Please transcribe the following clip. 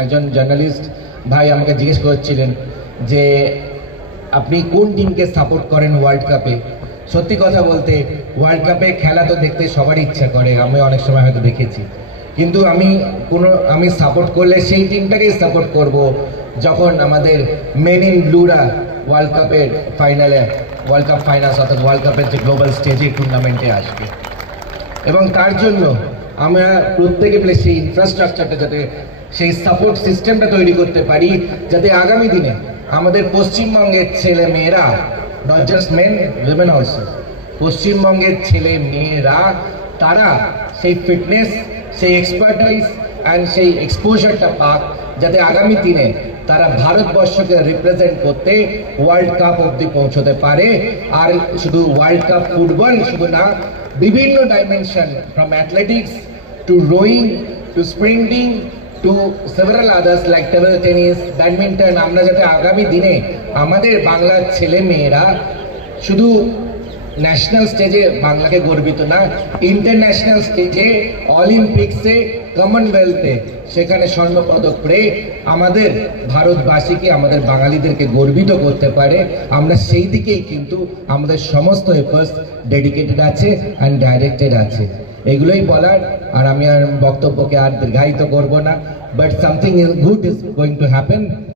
একজন জার্নালিস্ট ভাই আমাকে জিজ্ঞেস করছিলেন যে আপনি কোন টিমকে সাপোর্ট করেন ওয়ার্ল্ড কাপে। সত্যি কথা বলতে ওয়ার্ল্ড কাপে খেলা তো দেখতে সবারই ইচ্ছা করে, আমি অনেক সময় হয়তো দেখেছি, কিন্তু আমি সাপোর্ট করলে সেই টিমটাকেই সাপোর্ট করব যখন আমাদের মেন ইন ব্লুরা ওয়ার্ল্ড কাপের ফাইনালে, ওয়ার্ল্ড কাপ ফাইনালস অর্থাৎ ওয়ার্ল্ড কাপের যে গ্লোবাল স্টেজে টুর্নামেন্টে আসবে। এবং তার জন্য আমরা প্রত্যেকে মিলে সেই ইনফ্রাস্ট্রাকচারটা, যাতে সেই সাপোর্ট সিস্টেমটা তৈরি করতে পারি, যাতে আগামী দিনে আমাদের পশ্চিমবঙ্গের ছেলে মেয়েরা, not just men, women also, পশ্চিমবঙ্গের ছেলে মেয়েরা তারা সেই ফিটনেস, সেই এক্সপার্টাইজ অ্যান্ড সেই এক্সপোজারটা পাক, যাতে আগামী দিনে তারা ভারতবর্ষকে রিপ্রেজেন্ট করতে ওয়ার্ল্ড কাপ অবধি পৌঁছতে পারে। আর শুধু ওয়ার্ল্ড কাপ ফুটবল শুধু না, বিভিন্ন dimension, from athletics to rowing to sprinting to several others like table tennis, badminton, আমরা যাতে আগামী দিনে আমাদের বাংলার ছেলে মেয়েরা শুধু ন্যাশনাল স্টেজে বাংলাকে গর্বিত না, ইন্টারন্যাশনাল স্টেজে, অলিম্পিক্সে, কমনওয়েলথে সেখানে স্বর্ণপদক পেয়ে আমাদের ভারতবাসীকে, আমাদের বাঙালিদেরকে গর্বিত করতে পারে। আমরা সেই দিকেই কিন্তু আমাদের সমস্ত এফোর্টস ডেডিকেটেড আছে অ্যান্ড ডাইরেক্টেড আছে। এগুলোই বলার, আর আমি আর বক্তব্যকে আর দীর্ঘায়িত করব না, but something good is going to happen.